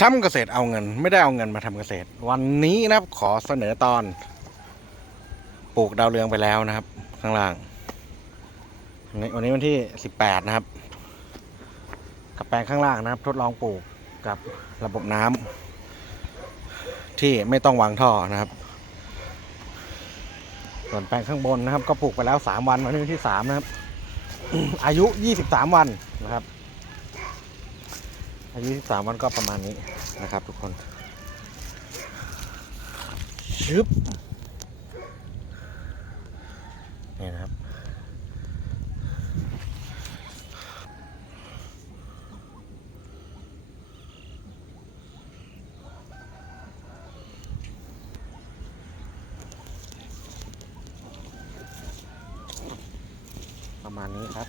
ทำเกษตรเอาเงิน ไม่ได้เอาเงินมาทำเกษตร วันนี้นะครับขอเสนอตอน ปลูกดาวเรืองไปแล้วนะครับ ข้างล่างวันนี้วันนี้วันที่สิบแปดนะครับ กับแปลงข้างล่างนะครับ ทดลองปลูกกับระบบน้ำที่ไม่ต้องวางท่อนะครับ ส่วนแปลงข้างบนนะครับ ก็ปลูกไปแล้วสามวันวันนี้วันที่สามนะครับ อายุยี่สิบสามวันนะครับ อายุยี่สามวันก็ประมาณนี้นะครับ ทุกคนชึบนี่นะครับ ประมาณนี้ครับ